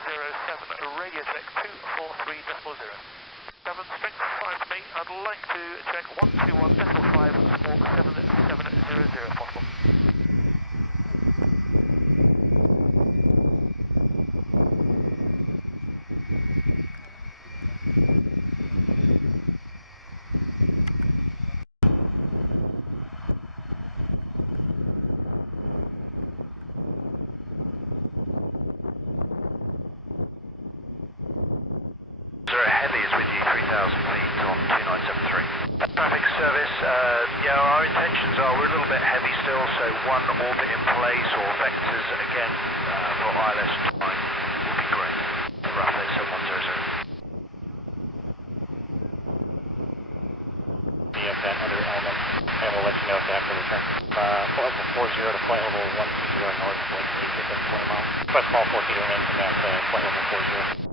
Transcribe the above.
radio check 243.0. 7 strength 5 to me, I'd like to check 121.5 if possible. Heavy is with you, 3,000 feet on 2973. Traffic service, yeah, our intentions are we're a little bit heavy still, so one orbit in place or vectors again for ILS flight would be great. Roughly, so 100. Yeah, that other element, and we'll let you know if after the turn. Flight level 40 to flight level 120 north, 180 to 30 miles. But call 40 remains at flight level 40.